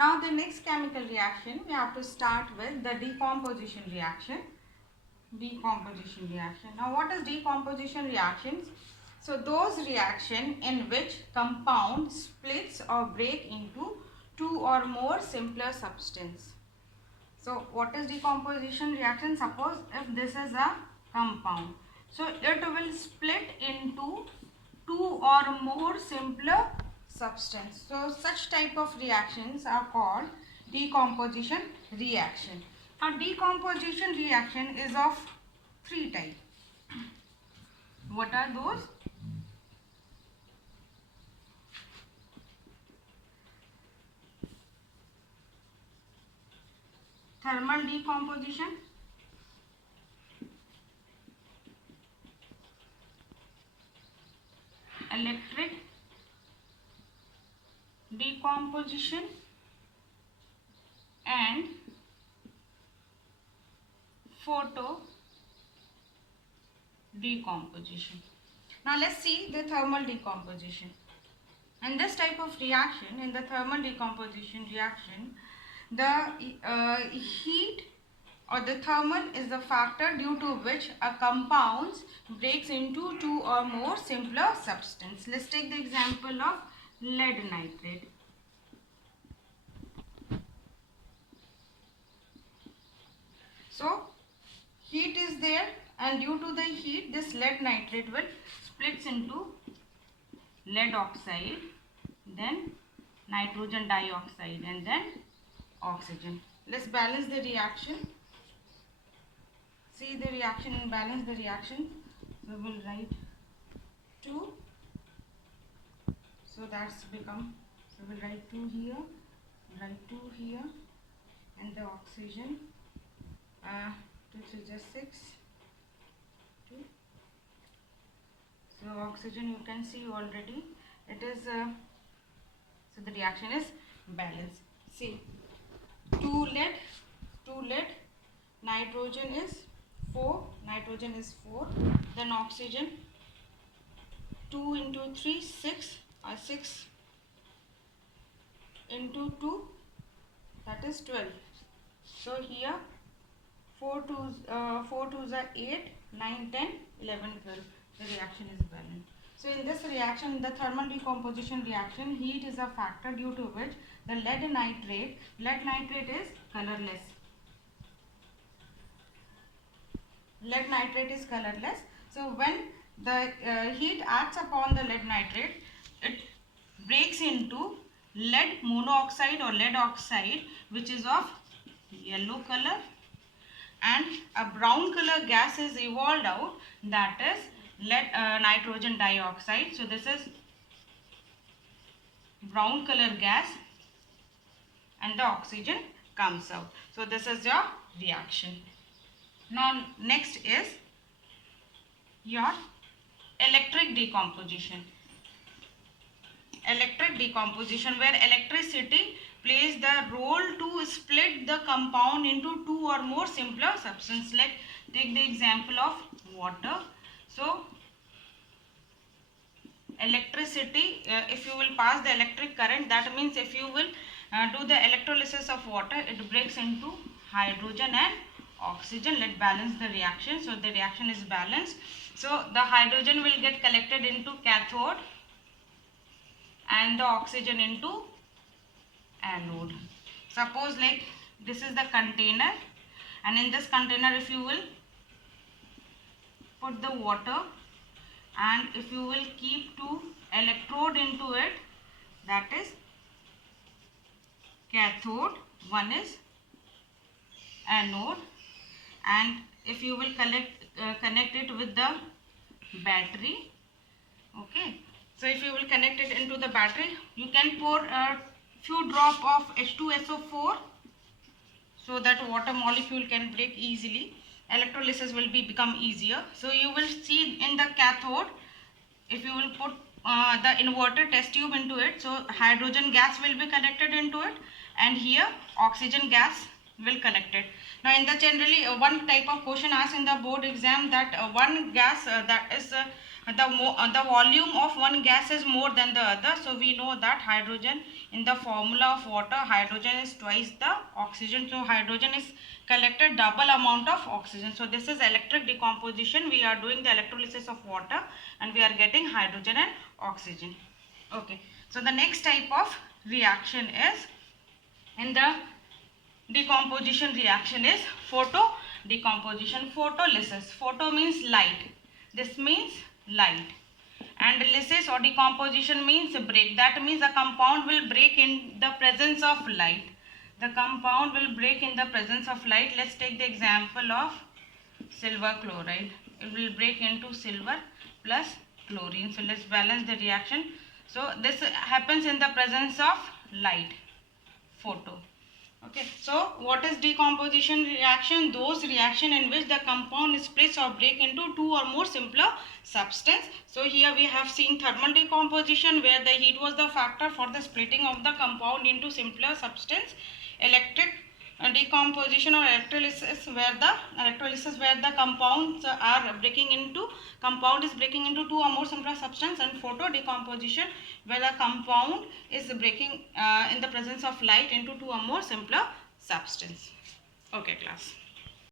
Now the next chemical reaction, we have to start with the decomposition reaction. Now what is decomposition reactions? So those reaction in which compound splits or break into two or more simpler substance. So what is decomposition reaction? Suppose if this is a compound, so it will split into two or more simpler substance. So such type of reactions are called decomposition reaction. Now decomposition reaction is of three types. What are those? Thermal decomposition, electric decomposition, and photo decomposition. Now let's see the thermal decomposition. In this type of reaction, in the thermal decomposition reaction, the heat or the thermal is the factor due to which a compound breaks into two or more simpler substance. Let's take the example of lead nitrate. So heat is there, and due to the heat this lead nitrate will splits into lead oxide, then nitrogen dioxide, and then oxygen. Let's balance the reaction. See the reaction and balance the reaction. We will write 2. So that's become, so we'll write 2 here, write 2 here, and the oxygen 2 3 just 6, 2. So oxygen you can see already it is so the reaction is balanced. See, 2 lead, nitrogen is 4, then oxygen 2 into 3 6, 6 into 2, that is 12. So here 4 twos are 8, 9, 10, 11, 12. The reaction is balanced. So in this reaction, the thermal decomposition reaction, heat is a factor due to which the lead nitrate is colorless. Lead nitrate is colorless. So when the heat acts upon the lead nitrate, it breaks into lead monoxide or lead oxide, which is of yellow color, and a brown color gas is evolved out, that is lead nitrogen dioxide. So this is brown color gas, and the oxygen comes out. So this is your reaction. Now next is your electric decomposition. Electric decomposition, where electricity plays the role to split the compound into two or more simpler substances. Like take the example of water. So electricity, if you will pass the electric current, that means if you will do the electrolysis of water, it breaks into hydrogen and oxygen. Let's balance the reaction. So the reaction is balanced. So the hydrogen will get collected into cathode and the oxygen into anode. Suppose like this is the container, and in this container if you will put the water, and if you will keep two electrode into it, that is cathode, one is anode, and if you will connect it with the battery, okay. So if you will connect it into the battery, you can pour a few drop of H2SO4 so that water molecule can break easily. Electrolysis will become easier. So you will see in the cathode, if you will put the inverter test tube into it, so hydrogen gas will be connected into it, and here oxygen gas will connect it. Now in the generally one type of question asked in the board exam, that one gas that is the volume of one gas is more than the other. So we know that hydrogen, in the formula of water, hydrogen is twice the oxygen. So hydrogen is collected double amount of oxygen. So this is electric decomposition. We are doing the electrolysis of water and we are getting hydrogen and oxygen. Okay, so the next type of reaction is, in the decomposition reaction, is photo decomposition. Photolysis. Photo means light. This means light. And lysis or decomposition means break. That means a compound will break in the presence of light. The compound will break in the presence of light. Let's take the example of silver chloride. It will break into silver plus chlorine. So let's balance the reaction. So this happens in the presence of light. Photo. Okay, so what is decomposition reaction? Those reaction in which the compound splits or break into two or more simpler substance. So here we have seen thermal decomposition, where the heat was the factor for the splitting of the compound into simpler substance. Electric decomposition or electrolysis, where the compound is breaking into two or more simpler substance. And photo decomposition, where the compound is breaking in the presence of light into two or more simpler substance. Okay class.